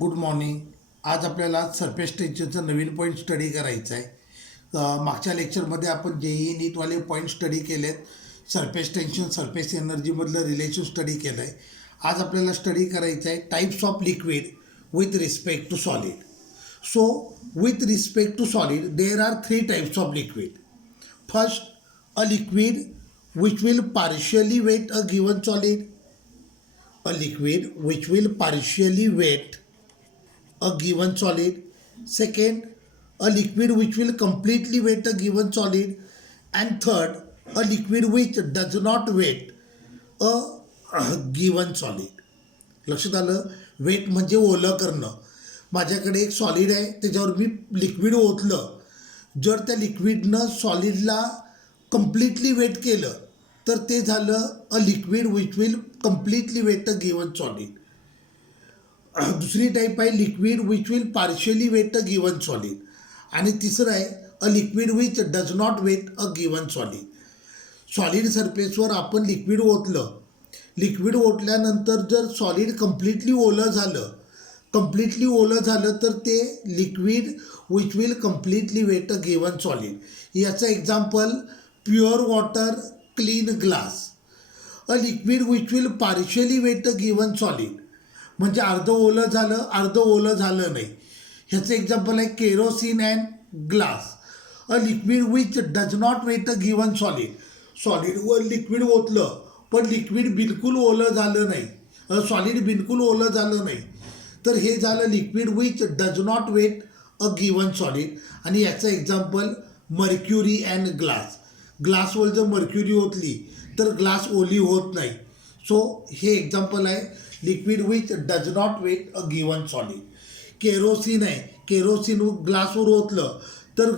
Good morning. आज आपल्याला surface टेन्शनचा नवीन पॉईंट स्टडी करायचा आहे. मागच्या लेक्चरमध्ये आपण जेई नीटवाले पॉईंट स्टडी केलेत. सरफेस टेन्शन सरफेस एनर्जीमधलं रिलेशन स्टडी केलं आहे. आज आपल्याला स्टडी करायचं आहे types of liquid with respect to solid. So with respect to solid there are 3 types of liquid. First, a liquid which will partially weight a given solid. A liquid which will partially weight a given solid. Second, a liquid which will completely weight a given solid. And third, a liquid which does not weight a given solid. लक्षात आलं? Weight म्हणजे ओलं करणं. माझ्याकडे एक solid आहे, त्याच्यावर मी liquid ओतलं. जर त्या लिक्विडनं सॉलिडला कम्प्लिटली वेट केलं तर ते झालं अ liquid which will completely wet a given solid. दुसरी टाईप आहे liquid which will partially wet a given solid. आणि तिसरं आहे अ liquid which does not wet a given solid. Solid सरफेसवर आपण लिक्विड ओतलं. लिक्विड ओतल्यानंतर जर सॉलिड कम्प्लिटली ओलं झालं तर ते liquid which will completely wet a given solid. याचं example pure water, clean glass. A liquid which will partially wet a given solid म्हणजे अर्ध ओलं झालं नाही. ह्याचं एक्झाम्पल आहे kerosene and glass. A liquid which does not wet a given solid. सॉलिडवर liquid ओतलं पण लिक्विड बिलकुल ओलं झालं नाही, सॉलिड बिलकुल ओलं झालं नाही, तर हे झालं liquid which does not wet a given solid. आणि याचं एक्झाम्पल मर्क्युरी अँड ग्लास. ग्लासवर जर मर्क्युरी ओतली तर ग्लास ओली होत नाही. सो हे एक्झाम्पल आहे liquid which does not wet a given solid. Kerosene आहे, केरोसिन ग्लासवर ओतलं तर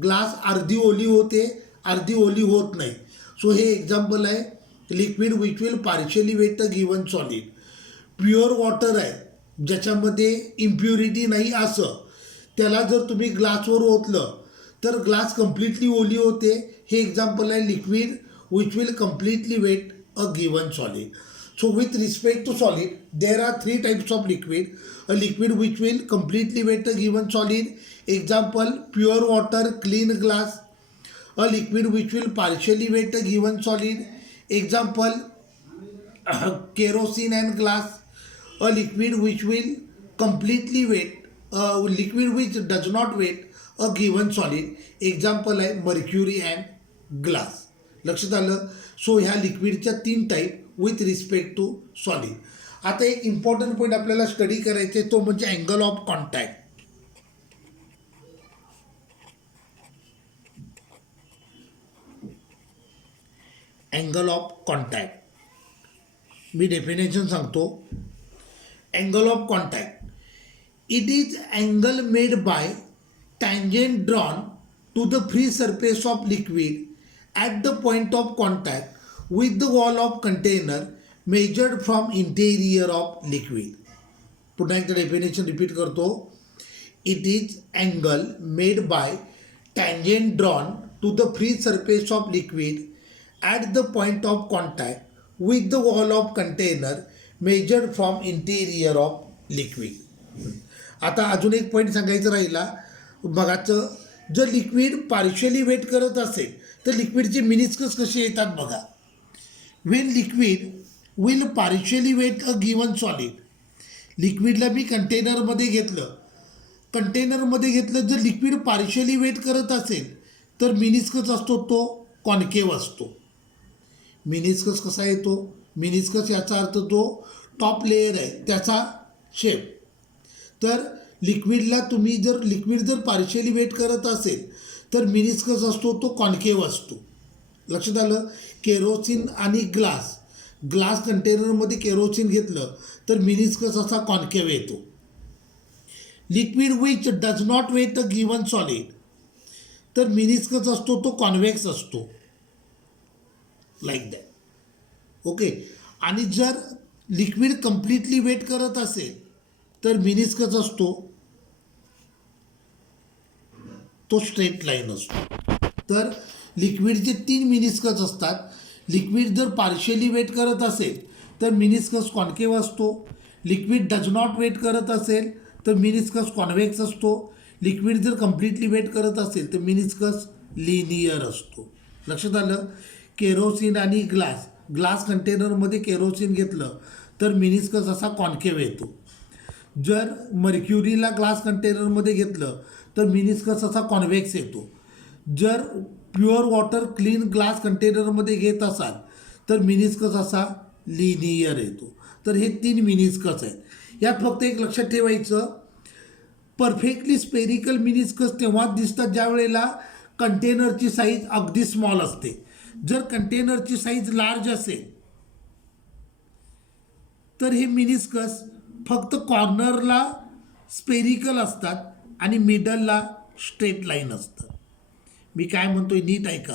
ग्लास अर्धी ओली होते, अर्धी ओली होत नाही. सो हे एक्झाम्पल आहे liquid which will partially wet a given solid. Pure water आहे, ज्याच्यामध्ये इम्प्युरिटी नाही असं, त्याला जर तुम्ही ग्लासवर ओतलं तर ग्लास कम्प्लिटली ओली होते. हे एक्झाम्पल आहे liquid which will completely wet a given solid. So with respect to solid there are 3 types of liquid. A liquid which will completely wet a given solid. Example pure water, clean glass. A liquid which will partially wet a given solid. Example kerosene and glass. A liquid which will completely weight, liquid which does not weight a given solid. Example आहे mercury and glass. लक्षात आलं? So ह्या लिक्विडच्या 3 type with respect to solid. आता एक important point आपल्याला study करायचे, तो म्हणजे angle of contact. Angle of contact मी डेफिनेशन सांगतो. Angle of contact, it is angle made by tangent drawn to the free surface of liquid at the point of contact with the wall of container measured from interior of liquid. पुन्हा एकदा definition repeat करतो. It is angle made by tangent drawn to the free surface of liquid at the point of contact with the wall of container measured from interior of liquid. आता अजून एक point सांगायचं राहिला. बघाचं, जर liquid partially weight करत असेल तर लिक्विडचे meniscus कसे येतात बघा. When liquid will partially wet a given solid. लिक्विडला मी कंटेनरमध्ये घेतलं, जर लिक्विड पार्शियली वेट करत असेल तर मिनिस्कस असतो तो कॉन्केव्ह असतो. मिनिस्कस कसा येतो? मिनिस्कस याचा अर्थ तो टॉप लेयर आहे त्याचा शेप. तर लिक्विडला तुम्ही लिक्विड जर पार्शियली वेट करत असेल तर मिनिस्कस असतो तो कॉन्केव्ह असतो. लक्षात आलं? केरोसिन आणि ग्लास कंटेनरमध्ये केरोसिन घेतलं तर मिनिस्कस असा कॉन्केव्ह येतो. Liquid which does not wet a given solid तर मिनिस्कस असतो तो कॉन्व्हेक्स असतो, लाईक दॅट. ओके. आणि जर लिक्विड कम्प्लिटली वेट करत असेल तर मिनिस्कस असतो तो स्ट्रेट लाईन असतो. तर लिक्विडचे 3 मिनिस्कस असतात. लिक्विड जर पार्शियली वेट करत असेल तर मिनिस्कस कॉन्केव्ह असतो. लिक्विड डज नॉट वेट करत असेल तर मिनिस्कस कॉन्व्हेक्स असतो. लिक्विड जर कम्प्लिटली वेट करत असेल तर मिनिस्कस लिनियर असतो. लक्षात आलं. केरोसिन आणि ग्लास कंटेनरमध्ये केरोसिन घेतलं तर मिनिस्कस असा कॉन्केव्ह येतो. जर मर्क्युरीला ग्लास कंटेनरमध्ये घेतलं तर मिनिस्कस असा कॉन्व्हेक्स येतो. जर प्युअर वॉटर क्लीन ग्लास कंटेनरमध्ये घेत असाल तर मिनिस्कस असा लिनियर येतो. तर हे 3 मिनिस्कस आहेत. यात फक्त एक लक्षात ठेवायचं, परफेक्टली स्पेरिकल मिनिस्कस तेव्हाच दिसतात ज्या वेळेला कंटेनरची साईज अगदी स्मॉल असते. जर कंटेनरची साईज लार्ज असेल तर हे मिनिस्कस फक्त कॉर्नरला स्पेरिकल असतात आणि मिडलला स्ट्रेट लाईन असतं. मी काय म्हणतोय नीट ऐका.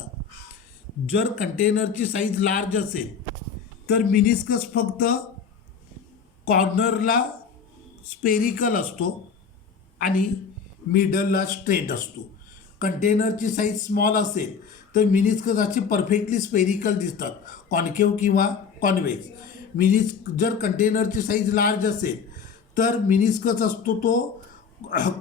जर कंटेनरची साईज लार्ज असेल तर मिनिस्कस फक्त कॉर्नरला स्पेरिकल असतो आणि मिडलला स्ट्रेट असतो. कंटेनरची साईज स्मॉल असेल तर मिनिस्कस असे परफेक्टली स्पेरिकल दिसतात, कॉन्केव्ह किंवा कॉन्व्हेक्स. जर कंटेनरची साईज लार्ज असेल तर मिनिस्कस असतो तो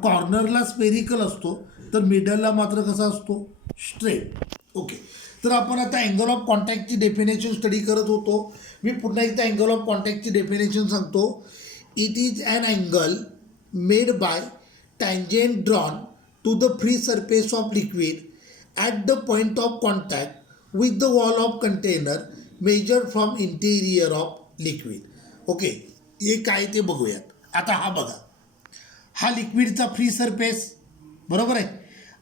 कॉर्नरला स्पेरिकल असतो तर मिडलला मात्र कसा असतो, स्ट्रेट. ओके. तर आपण आता अँगल ऑफ कॉन्टॅक्टची डेफिनेशन स्टडी करत होतो. मी पुन्हा एकदा अँगल ऑफ कॉन्टॅक्टची डेफिनेशन सांगतो. It is an angle made by tangent drawn to the free surface of liquid at the point of contact with the wall of container measure from interior of liquid. Okay, हे काय ते बघूयात. आता हा बघा, हा लिक्विडचा free surface बरोबर आहे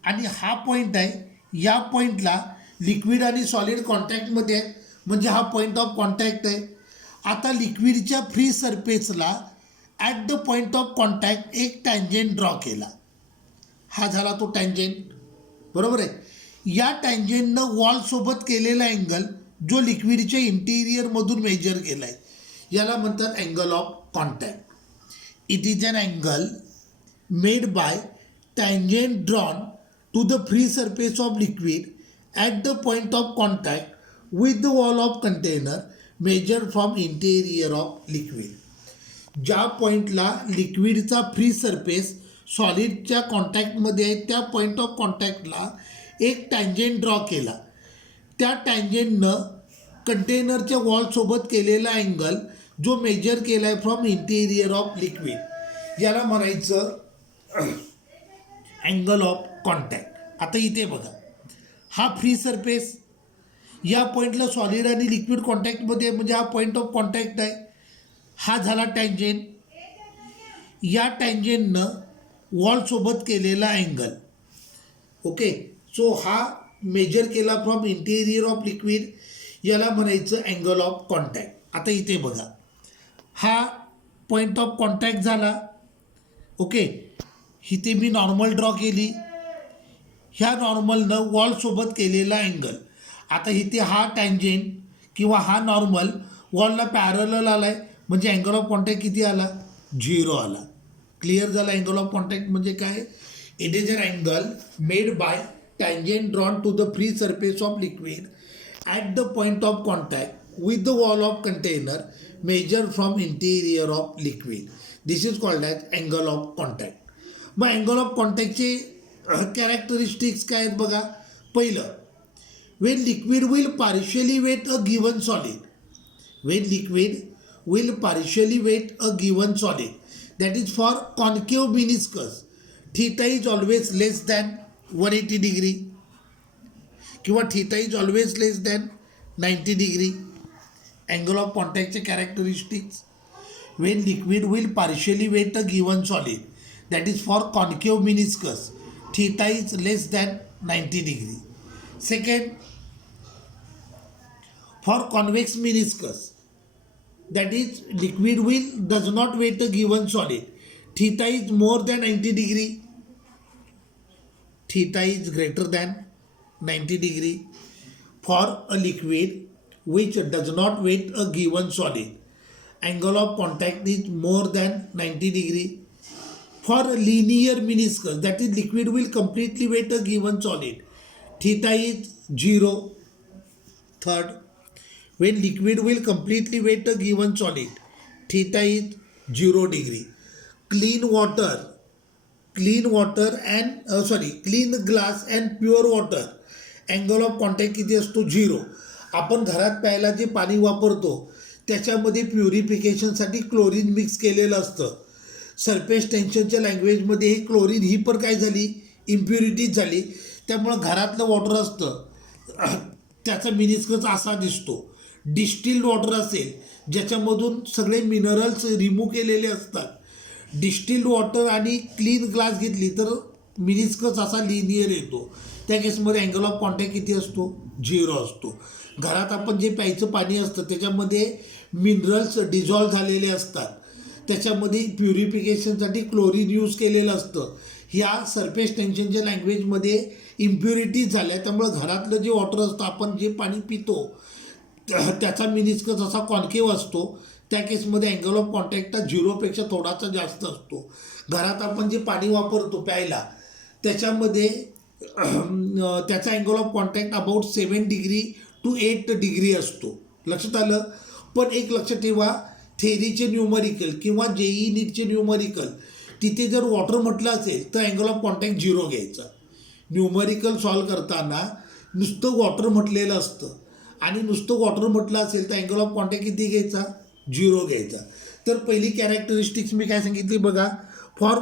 आणि हा पॉईंट आहे. या पॉईंटला लिक्विड आणि सॉलिड कॉन्टॅक्टमध्ये आहे म्हणजे हा पॉईंट ऑफ कॉन्टॅक्ट आहे. आता लिक्विडच्या फ्री सरफेसला at the point of contact एक टँजेंट ड्रॉ केला. हा झाला तो टँजेंट बरोबर आहे. या टँजेंटनं वॉलसोबत केलेला अँगल जो लिक्विडच्या इंटिरियरमधून मेजर केला आहे याला म्हणतात angle of contact. It is an angle made by tangent drawn to the free surface of liquid at the point of contact with the wall of container measure from interior of liquid. ज्या पॉईंटला लिक्विडचा free surface सॉलिडच्या कॉन्टॅक्टमध्ये आहे त्या point of कॉन्टॅक्टला एक tangent draw केला. त्या टँजेंटनं कंटेनरच्या वॉलसोबत केलेला angle जो मेजर केला आहे फ्रॉम इंटेरियर ऑफ लिक्विड याला म्हणायचं अँगल ऑफ कॉन्टॅक्ट. आता इथे बघा, हा फ्री सरफेस या पॉईंटला सॉलिड आणि लिक्विड कॉन्टॅक्टमध्ये म्हणजे हा पॉईंट ऑफ कॉन्टॅक्ट आहे. हा झाला टँजेंट. या टँजेंटनं वॉलसोबत केलेला अँगल. ओके, सो हा मेजर केला फ्रॉम इंटेरियर ऑफ लिक्विड याला म्हणायचं अँगल ऑफ कॉन्टॅक्ट. आता इथे बघा, हा पॉईंट ऑफ कॉन्टॅक्ट झाला. ओके, इथे मी नॉर्मल ड्रॉ केली. ह्या नॉर्मलनं वॉलसोबत केलेला अँगल. आता इथे हा टँजेंट किंवा हा नॉर्मल वॉलला पॅरलल आला आहे म्हणजे अँगल ऑफ कॉन्टॅक्ट किती आला, 0 आला. क्लिअर झाला अँगल ऑफ कॉन्टॅक्ट म्हणजे काय. It is an angle made by tangent drawn to the free surface of liquid at the point of contact with the wall of container measure from interior of liquid. This is called as angle of contact. मग angle of कॉन्टॅक्टचे characteristics काय आहेत बघा. पहिलं, when liquid will partially weight a given solid, when liquid will partially weight a given solid, that is for concave meniscus, theta is always less than 180 degree किंवा theta is always less than 90 degree. Angle of contact characteristics, when liquid will partially weight a given solid, that is for concave meniscus, theta is less than 90 degree. Second, for convex meniscus, that is liquid will does not weight a given solid, theta is more than 90 degree, theta is greater than 90 degree. For a liquid which does not weight a given solid, angle of contact is more than 90 degree. For a linear meniscus, that is liquid will completely weight a given solid, theta is 0. Third, when liquid will completely weight a given solid, theta is 0 degree. Clean water and clean glass and pure water, angle of contact किती असतो? 0. आपण घरात प्यायला जे पाणी वापरतो त्याच्यामध्ये प्युरिफिकेशनसाठी chlorine mix केलेलं असतं. सरफेस टेन्शनच्या लँग्वेजमध्ये हे क्लोरीन ही पण काय झाली? इम्प्युरिटीज झाली. त्यामुळं घरातलं वॉटर असतं त्याचा मिनिस्कस असा दिसतो. डिस्टिल्ड वॉटर असेल ज्याच्यामधून सगळे मिनरल्स रिमूव्ह केलेले असतात, डिस्टिल्ड वॉटर आणि क्लीन ग्लास घेतली तर मिनिस्कस असा लिनियर येतो. त्या केसमध्ये अँगल ऑफ कॉन्टॅक्ट किती असतो? 0 असतो. घरात आपण जे प्यायचं पाणी असतं त्याच्यामध्ये मिनरल्स डिझॉल्व झालेले असतात, त्याच्यामध्ये प्युरिफिकेशनसाठी क्लोरीन यूज केलेलं असतं. ह्या सरफेस टेन्शनच्या लँग्वेजमध्ये इम्प्युरिटीज झाल्या. त्यामुळं घरातलं जे वॉटर असतं, आपण जे पाणी पितो त्याचा मिनिस्कस असा कॉन्केव असतो. त्या केसमध्ये अँगल ऑफ कॉन्टॅक्ट 0पेक्षा थोडासा जास्त असतो. घरात आपण जे पाणी वापरतो प्यायला त्याच्यामध्ये त्याचा angle of contact about 7 degree to 8 degree असतो. लक्षात आलं? पण एक लक्षात ठेवा, थेरीचे न्यूमरिकल किंवा जेई नीटचे न्यूमरिकल तिथे जर वॉटर म्हटलं असेल तर अँगल ऑफ कॉन्टॅक्ट 0 घ्यायचा. न्यूमरिकल सॉल्व करताना नुसतं वॉटर म्हटलेलं असतं आणि नुसतं वॉटर म्हटलं असेल तर अँगल ऑफ कॉन्टॅक्ट किती घ्यायचा? 0 घ्यायचा. तर पहिली कॅरेक्टरिस्टिक्स मी काय सांगितली बघा. For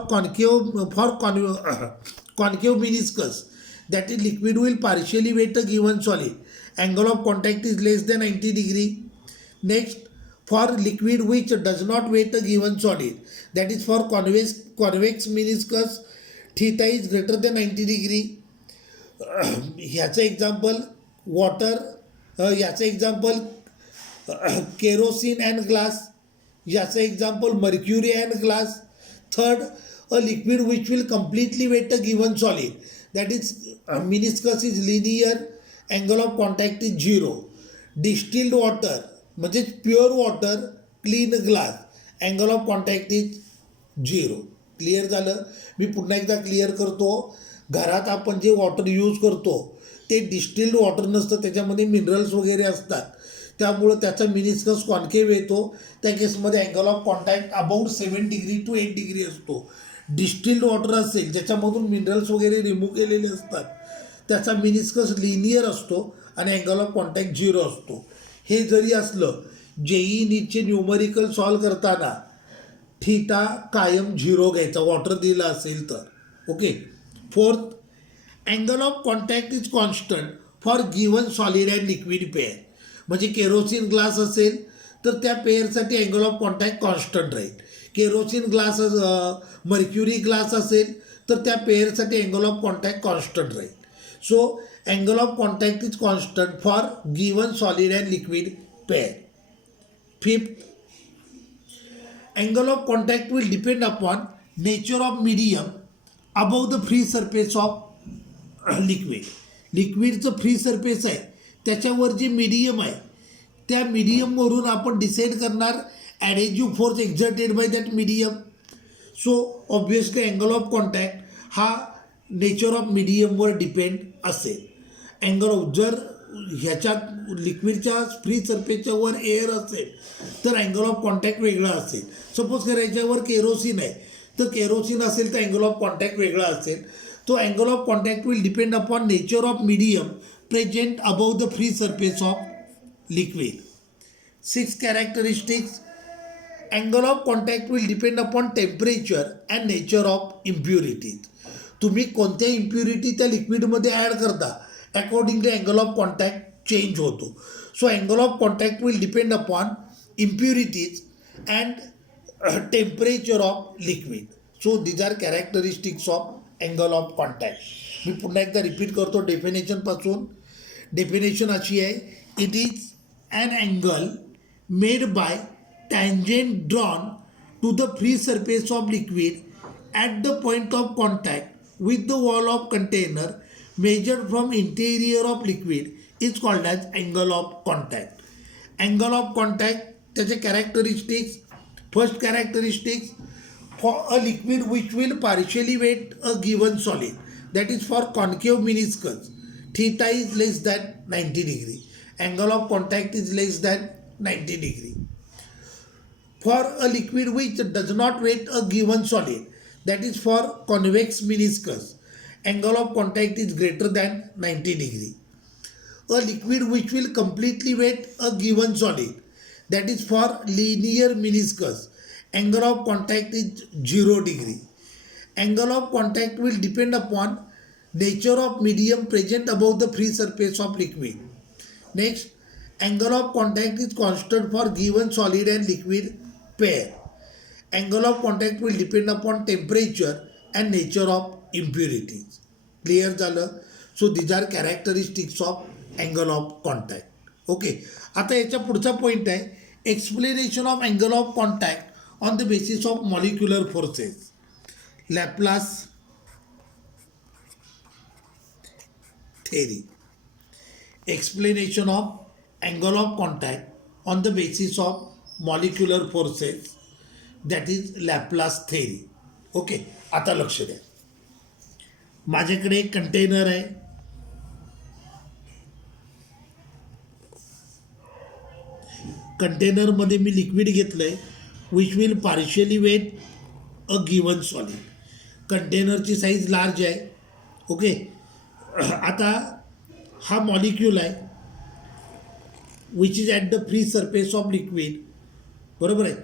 concave meniscus that is liquid will partially weight a given solid, angle of contact is less than 90 degree. Next, for liquid which does not weight a given solid, that is for convex meniscus, theta is greater than 90 degree. ह्याचं example water, याचं example kerosene and glass, याचं example mercury and glass. Third, a liquid which will completely wet a given solid, that is meniscus is linear, angle of contact is 0. Distilled water म्हणजे pure water, clean glass, angle of contact is 0. Clear झालं? मी पुन्हा एकदा clear करतो. घरात आपण जे water use करतो ते डिस्टिल्ड वॉटर नसतं, त्याच्यामध्ये मिनरल्स वगैरे असतात, त्यामुळं त्याचा मिनिस्कस कॉन्केव्ह येतो. त्या केसमध्ये angle of contact about 7 degree to 8 degree असतो. डिस्टिल्ड वॉटर असेल ज्याच्यामधून मिनरल्स वगैरे रिमूव्ह केलेले असतात त्याचा मिनिस्कस लिनियर असतो आणि अँगल ऑफ कॉन्टॅक्ट 0 असतो. हे जरी असलं, जेई नीटचे न्यूमरिकल सॉल्व करताना थीटा कायम 0 घ्यायचा वॉटर दिला असेल तर. Okay. Fourth, angle of contact is constant for given solid and liquid pair. म्हणजे केरोसिन ग्लास असेल तर त्या पेअरसाठी अँगल ऑफ कॉन्टॅक्ट कॉन्स्टंट राहील. केरोसिन ग्लास मर्क्युरी ग्लास असेल तर त्या पेअरसाठी अँगल ऑफ कॉन्टॅक्ट कॉन्स्टंट राहील. So angle of contact is constant for given solid and liquid pair. Fifth, angle of contact will depend upon nature of medium above the free surface of liquid. लिक्विडचं free surface आहे त्याच्यावर जे medium आहे त्या मीडियमवरून आपण decide करणार adhesive force exerted by that medium. So obviously angle of contact हा nature of मीडियमवर डिपेंड असेल. अँगल ऑफ जर ह्याच्यात लिक्विडच्या फ्री सरफेसच्या वर एअर असेल तर अँगल ऑफ कॉन्टॅक्ट वेगळा असेल. सपोज कर याच्यावर केरोसिन आहे तर केरोसिन असेल तर अँगल ऑफ कॉन्टॅक्ट वेगळा असेल. तो angle of contact will depend upon nature of medium present above the free surface of liquid. 6 characteristics. Angle of contact will depend upon temperature and nature of impurities. तुम्ही कोणत्या impurity त्या लिक्विडमध्ये add करता accordingly angle of contact change होतो. So angle of contact will depend upon impurities and temperature of liquid. So these are characteristics of angle of contact. मी पुन्हा एकदा repeat करतो डेफिनेशनपासून. डेफिनेशन अशी आहे, it is an angle made by tangent drawn to the free surface of liquid at the point of contact with the wall of container measured from interior of liquid is called as angle of contact. Angle of contact, त्याचे characteristics. First characteristics, for a liquid which will partially weight a given solid, that is for concave meniscus, theta is less than 90 degree. Angle of contact is less than 90 degree. For a liquid which does not weight a given solid, that is for convex meniscus, angle of contact is greater than 90 degree. A liquid which will completely weight a given solid, that is for linear meniscus, angle of contact is 0 degree. Angle of contact will depend upon nature of medium present above the free surface of liquid. Next, angle of contact is constant for given solid and liquid pair. Angle of contact will depend upon temperature and nature of impurities. Clear झालं? So these are characteristics of angle of contact. Okay. आता याच्या पुढचा point आहे explanation of angle of contact on the basis of molecular forces. Laplace theory. Explanation of angle of contact on the basis of molecular forces, that is Laplace theory. Okay. आता लक्ष द्या. माझ्याकडे एक container आहे. कंटेनरमध्ये मी liquid घेतलंय which will partially wet a given solid. कंटेनरची साईज लार्ज आहे. ओके. आता हा मॉलिक्यूल आहे which is at the free surface of liquid, बरोबर आहे,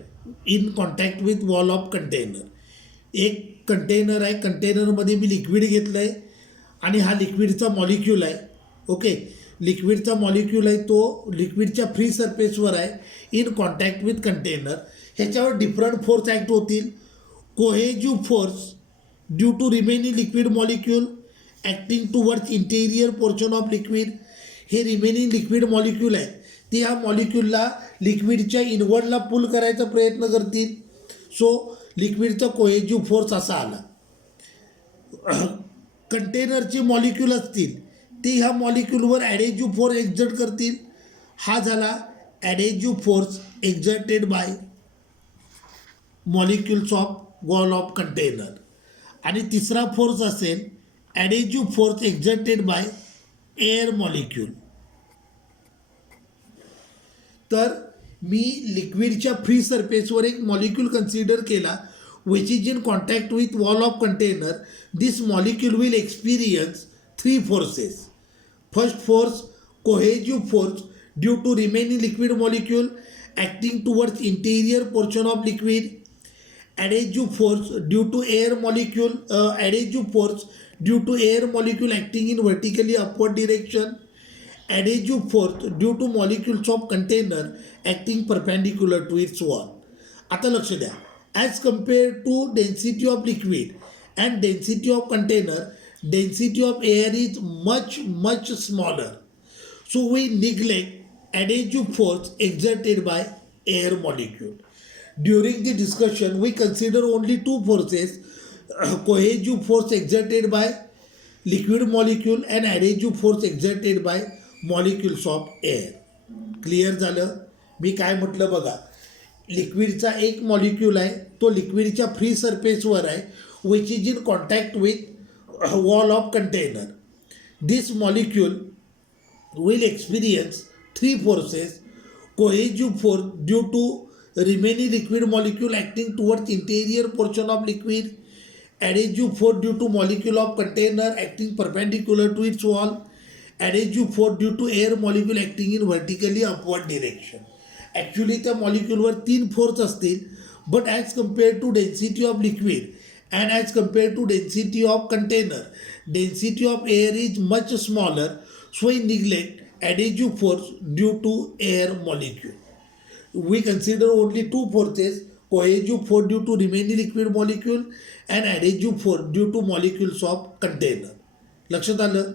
in contact with wall of container. एक कंटेनर आहे, कंटेनरमध्ये मी लिक्विड घेतलं आहे आणि हा लिक्विडचा मॉलिक्यूल आहे. ओके. लिक्विडचा मॉलिक्यूल आहे तो लिक्विडच्या फ्री सरफेसवर आहे इन कॉन्टॅक्ट विथ कंटेनर. ह्याच्यावर डिफरंट फोर्स ॲक्ट होतील. Cohesive force due to remaining liquid molecule acting towards interior portion of liquid. हे रिमेनिंग लिक्विड मॉलिक्यूल आहे ते ह्या मॉलिक्यूलला लिक्विडच्या इनवर्डला पुल करायचा प्रयत्न करतील. सो लिक्विडचा कोहेजिव्ह फोर्स असा आला. कंटेनरचे मॉलिक्यूल असतील ते ह्या मॉलिक्यूलवर ॲडेजिव्ह फोर्स एक्झर्ट करतील. हा झाला adhesive force exerted by molecules of wall of container. आणि तिसरा फोर्स असेल adhesive force exerted by air molecule. तर मी लिक्विडच्या फ्री सरफेसवर एक मॉलिक्यूल कन्सिडर केला which is in contact with wall of container. This molecule will experience 3 forces. First force, cohesive force due to remaining liquid molecule acting towards interior portion of liquid. Adhesive force due to air molecule, adhesive force due to air molecule acting in vertically upward direction. Adhesive force due to molecules of container acting perpendicular to its wall. आता लक्ष द्या. As compared to density of liquid and density of container, density of air is much smaller. So we neglect adhesive force exerted by air molecule. During the discussion, we consider only 2 forces, cohesive force exerted by liquid molecule and adhesive force exerted by molecules of air. Clear झालं? मी काय म्हटलं बघा. लिक्विडचा एक molecule आहे तो लिक्विडच्या free सरफेसवर आहे which is in contact with wall of container. This molecule will experience 3 forces. Cohesive force due to remaining liquid molecule acting towards interior portion of liquid. Adhesive force due to molecule of container acting perpendicular to its wall. Adhesive force due to air molecule acting in vertically upward direction. Actually त्या मॉलिक्यूलवर 3 force असतील, but as compared to density of liquid and as compared to density of container, density of air is much smaller, so we neglect adhesive force due to air molecule. We consider only 2 forces, cohesive force due to remaining liquid molecule and adhesive force due to molecules of container. लक्षात आलं?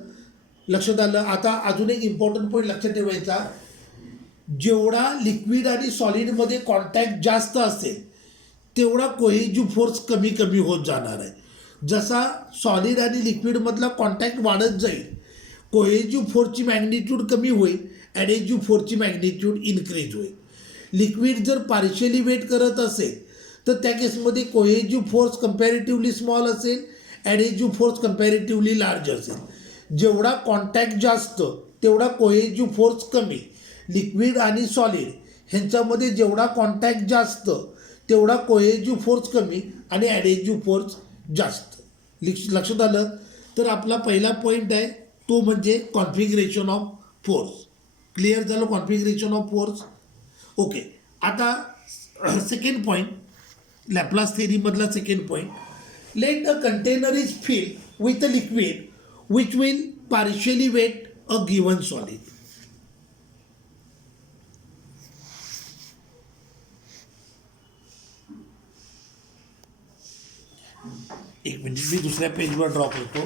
लक्षात आलं. आता अजून एक important point लक्षात ठेवायचा. जेवढा लिक्विड आणि सॉलिडमध्ये कॉन्टॅक्ट जास्त असेल तेवढा कोहेजिव्ह फोर्स कमी कमी होत जाणार आहे. जसा सॉलिड आणि लिक्विडमधला कॉन्टॅक्ट वाढत जाईल कोहेजिव्ह फोर्सची मॅग्निट्यूड कमी होईल, ॲडेजिव्ह फोर्सची मॅग्निट्यूड इन्क्रीज होईल. लिक्विड जर पार्शियली वेट करत असेल तर त्या केसमध्ये कोहेजिव्ह फोर्स कम्पॅरेटिव्हली स्मॉल असेल, ॲडेजिव्ह फोर्स कम्पॅरेटिव्हली लार्ज असेल. जेवढा कॉन्टॅक्ट जास्त तेवढा कोहेजिव्ह फोर्स कमी. लिक्विड आणि सॉलिड ह्यांच्यामध्ये जेवढा कॉन्टॅक्ट जास्त तेवढा कोहेजिव्ह फोर्स कमी आणि ॲडेजिव्ह फोर्स जास्त. लक्षात आलं. तर आपला पहिला पॉईंट आहे तो म्हणजे कॉन्फिगरेशन ऑफ फोर्स. क्लिअर झालं कॉन्फिगरेशन ऑफ फोर्स. ओके. आता सेकंड पॉईंट, लॅपलास थेरीमधला second point. Let a container is filled with a liquid which will partially wet a given solid. एक मिनिट मी दुसऱ्या पेजवर ड्रॉ करतो.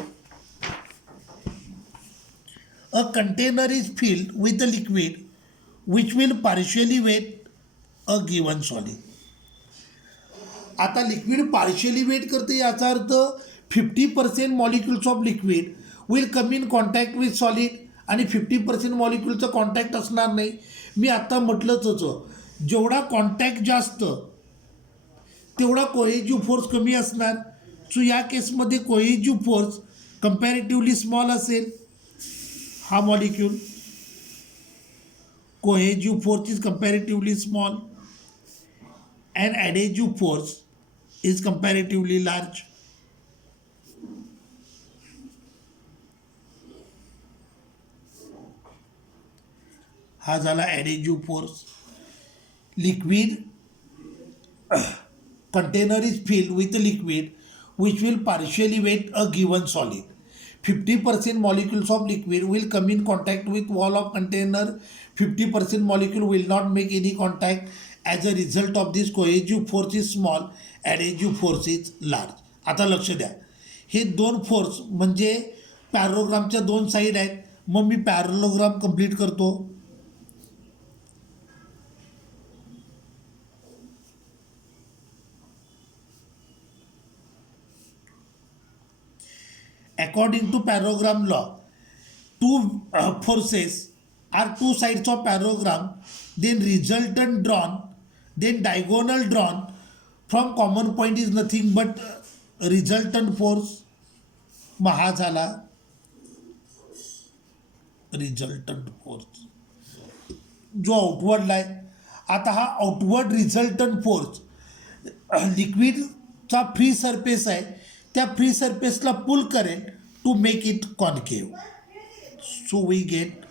A container is filled with a liquid which will partially wet a given solid. आता liquid partially wet करते याचा अर्थ 50% molecules of liquid will come in contact with solid आणि 50% मॉलिक्युलचं कॉन्टॅक्ट असणार नाही. मी आत्ता म्हटलंच होतं, जेवढा कॉन्टॅक्ट जास्त तेवढा कोहेजिव्ह फोर्स कमी असणार. सो या केसमध्ये कोहेजिव्ह फोर्स कंपॅरेटिव्हली स्मॉल असेल. हा molecule cohesive force is comparatively small and adhesive force is comparatively large. हा झाला adhesive force. Liquid container is filled with a liquid which will partially weight a given solid. 50% molecules of liquid will come in contact with wall of container. 50% molecule will not make any contact. As a result of this, cohesive force is small, adhesive force is large. आता लक्ष द्या, हे दोन force म्हणजे पॅरोग्रामच्या दोन side आहेत. मग मी पॅरोग्राम कंप्लीट करतो. According to parallelogram law, two forces are two sides of parallelogram, then resultant drawn, then diagonal drawn from common point is nothing but resultant force. मग हा झाला रिझल्टंट फोर्स जो आउटवर्डला आहे. आता हा आउटवर्ड रिझल्टंट फोर्स लिक्विडचा free surface आहे, त्या फ्री सरफेसला पुल करेल to make it concave. So we get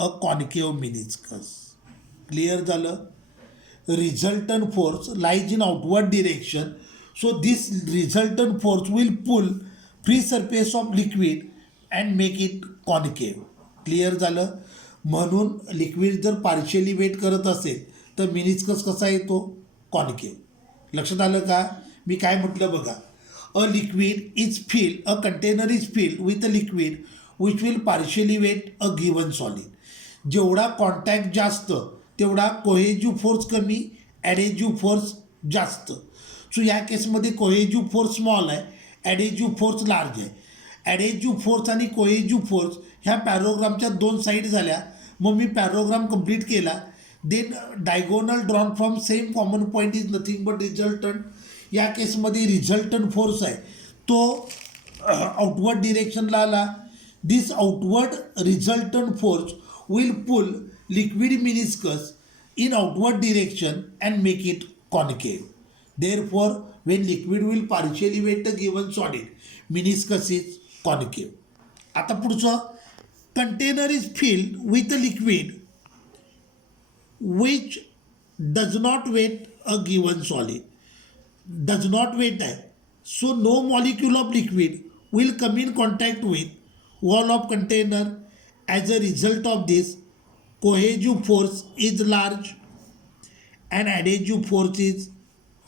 a concave meniscus. Clear झालं. Resultant force lies in outward direction. So this resultant force will pull free surface of liquid and make it concave. Clear झालं. म्हणून liquid जर partially weight करत असेल तर meniscus कसा येतो? Concave. लक्षात आलं का मी काय म्हटलं बघा. A liquid is filled, a container is filled with a liquid which will partially weight a given solid. जेवढा कॉन्टॅक्ट जास्त तेवढा कोहेजिव्ह फोर्स कमी, ॲडेजिव्ह फोर्स जास्त. सो या केसमध्ये कोहेजिव्ह फोर्स स्मॉल आहे, ॲडेजिव्ह फोर्स लार्ज आहे. ॲडेजिव्ह फोर्स आणि कोहेजिव्ह फोर्स ह्या पॅरोग्रामच्या दोन साईड झाल्या. मग मी पॅरोग्राम कंप्लीट केला. Then diagonal drawn from same common point is nothing but resultant. या केसमध्ये रिझल्टंट फोर्स आहे तो आउटवर्ड डिरेक्शनला आला. This outward resultant force will pull liquid meniscus in outward direction and make it concave. Therefore, when liquid will partially weight the given solid, meniscus is concave. आता पुढचं, container is filled with a liquid which does not weight a given solid. Does not weight आहे. So no molecule of liquid will come in contact with wall of container. As a result of this, cohesive force is large and adhesive force is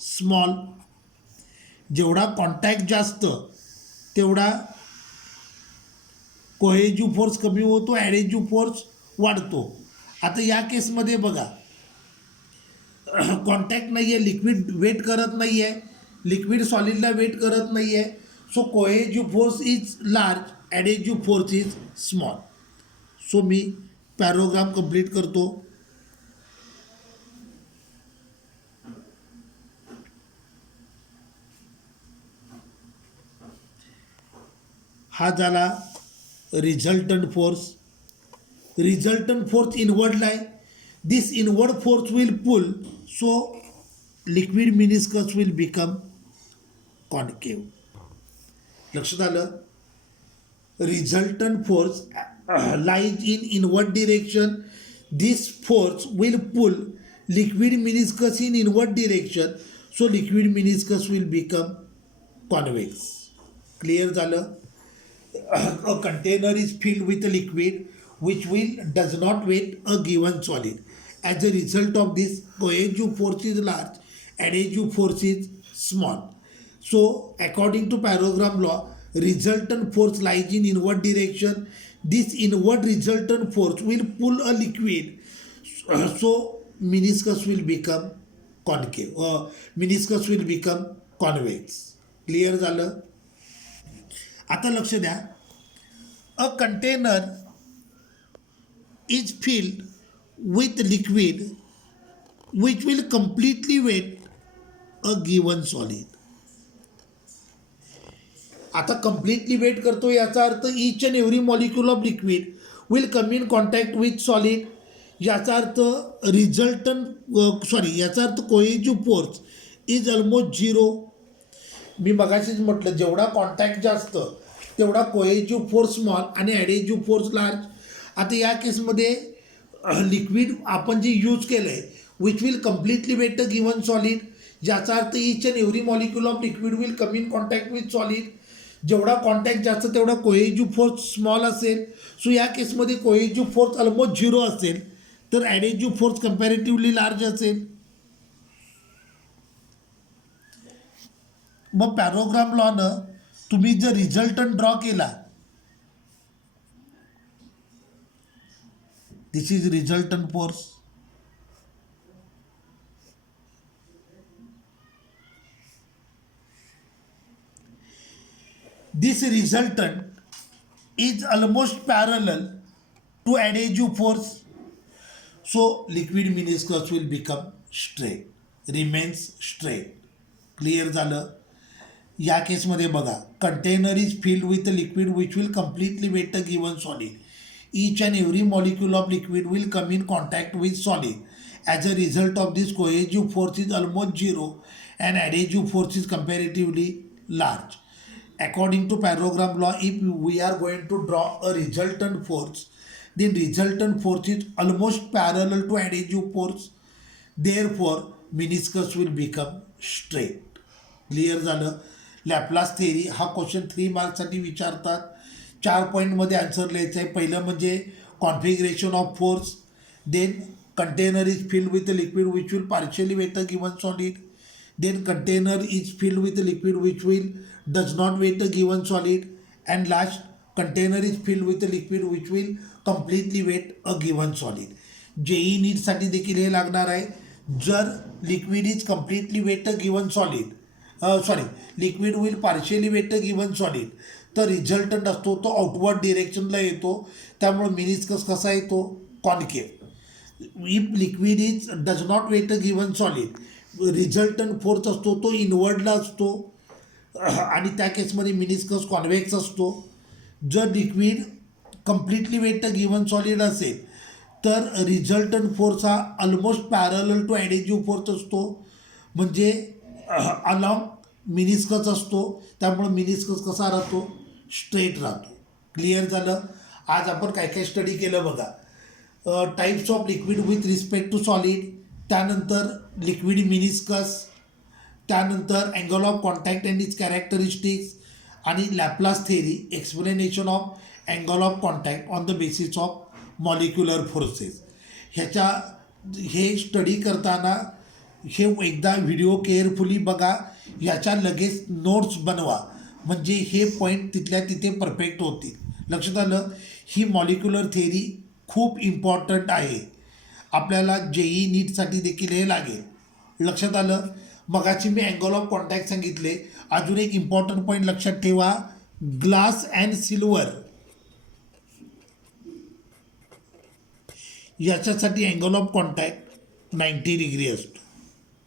small. जेवढा contact जास्त तेवढा cohesive force कमी होतो, ॲडेजिव्ह force वाढतो. आता या केसमध्ये बघा कॉन्टॅक्ट नाही आहे, लिक्विड वेट करत नाही आहे, लिक्विड सॉलिडला वेट करत नाही आहे. So cohesive force is large, adhesive force is small. So मी पॅरोग्राम कंप्लीट करतो. हा झाला रिझल्टंट फोर्स. रिझल्टंट फोर्स इनवर्डला आहे. This inward force will pull. So liquid meniscus will become concave. लक्षात आलं. Resultant force lies in inward direction. This force will pull liquid meniscus in inward direction, so liquid meniscus will become convex. Clear झालं. A container is filled with a liquid which does not weight a given solid. As a result of this, cohesive force is large, adhesive force is small. So according to parallelogram law, resultant force lies in inward direction. This inward resultant force will pull a liquid, so meniscus will become concave. Meniscus will become convex. Clear झालं. आता लक्ष द्या. A container is filled with liquid which will completely weight a given solid. आता completely wet करतो याचा अर्थ each and every molecule of liquid will come in contact with solid. याचा अर्थ याचा अर्थ cohesive force is almost zero. मी मगाशीच म्हटलं जेवढा कॉन्टॅक्ट जास्त तेवढा कोहेसिव्ह फोर्स स्मॉल आणि ॲडेसिव्ह फोर्स लार्ज. आता या केसमध्ये लिक्विड आपण जे यूज केलं आहे which will completely wet a given solid. याचा अर्थ each and every molecule of liquid will come in contact with solid. जेवढा कॉन्टॅक्ट जास्त तेवढा कोहेसिव्ह फोर्स स्मॉल असेल. सो या केसमध्ये कोहेसिव्ह फोर्स ऑलमोस्ट झिरो असेल तर ॲडेसिव्ह फोर्स कम्पॅरेटिव्हली लार्ज असेल. मग पॅरोग्राम लॉनं तुम्ही जर रिझल्टंट ड्रॉ केला, this is resultant force. This resultant is almost parallel to adhesive force, so liquid meniscus will become straight, remains straight. Clear झालं. या केसमध्ये बघा, container is filled with liquid which will completely wet a given solid. Each and every molecule of liquid will come in contact with solid. As a result of this, cohesive force is almost zero and adhesive force is comparatively large. According to parallelogram law, if we are going to draw a resultant force, then resultant force is almost parallel to adhesive force. Therefore, meniscus will become straight. Clear झालं. Laplace theory हा question 3 मार्क्ससाठी विचारतात. 4 पॉईंटमध्ये answer लिहायचं आहे. पहिलं म्हणजे configuration of force, then container is filled with liquid which will partially wet a given solid, then container is filled with a liquid which does not weight a given solid, and last container is filled with a liquid which will completely weight a given solid. JEE नीटसाठी देखील हे लागणार आहे. जर liquid is completely wet a given solid liquid will partially wet a given solid तर resultant असतो तो outward डिरेक्शनला येतो. त्यामुळे मिनिस्कस कसा येतो? Concave. If liquid is does not wet a given solid, resultant force असतो तो इनवर्डला असतो आणि त्या केसमध्ये मिनिस्कस कॉन्व्हेक्स असतो. जर liquid completely wet a given solid असेल तर रिझल्टंट फोर्स हा ऑलमोस्ट पॅरलल टू ॲडेसिव्ह फोर्स असतो, म्हणजे अलॉंग मिनिस्कस असतो. त्यामुळे मिनिस्कस कसा राहतो? स्ट्रेट राहतो. क्लिअर झालं. आज आपण काय काय स्टडी केलं बघा. Types of liquid with respect to solid, त्यानंतर लिक्विड मिनिस्कस, त्यानंतर angle of contact and its characteristics, आणि Laplace theory explanation of angle of contact on the basis of molecular forces. हे स्टडी करताना हे एकदा व्हिडिओ केअरफुली बघा. याच्या लगेच नोट्स बनवा म्हणजे हे पॉईंट तिथल्या तिथे परफेक्ट होतील. लक्षात आलं. ही मॉलिक्युलर थेरी खूप इम्पॉर्टंट आहे. आपल्याला JEE नीटसाठी देखील हे लागेल. लक्षात आलं. मगाची मी अँगल ऑफ कॉन्टॅक्ट सांगितले. अजून एक इम्पॉर्टंट पॉईंट लक्षात ठेवा, ग्लास अँड सिल्वर याच्यासाठी अँगल ऑफ कॉन्टॅक्ट 90 डिग्री असतो.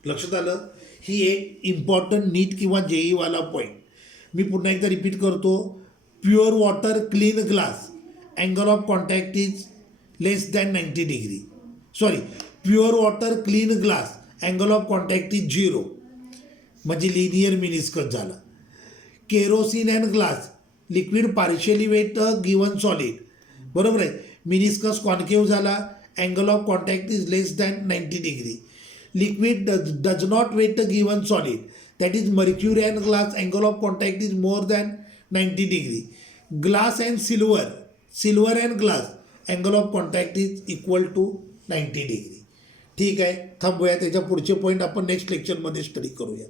लक्षात आलं. ही एक इम्पॉर्टंट नीट किंवा JEE वाला पॉईंट मी पुन्हा एकदा रिपीट करतो. Pure water clean glass angle of contact is less than 90 degree. Pure water clean glass angle of contact is 0 म्हणजे लिनियर मिनिस्कस झाला. Kerosene and glass liquid partially wet given solid, बरोबर आहे. Meniscus concave झाला, angle of contact is less than 90 degree. Liquid does not wet given solid, that is mercury and glass, angle of contact is more than 90 degree. Glass and silver and glass, angle of contact is equal to 90 degree. ठीक आहे, थांबूया. त्याच्या पुढचे point आपण next लेक्चरमध्ये study करूया.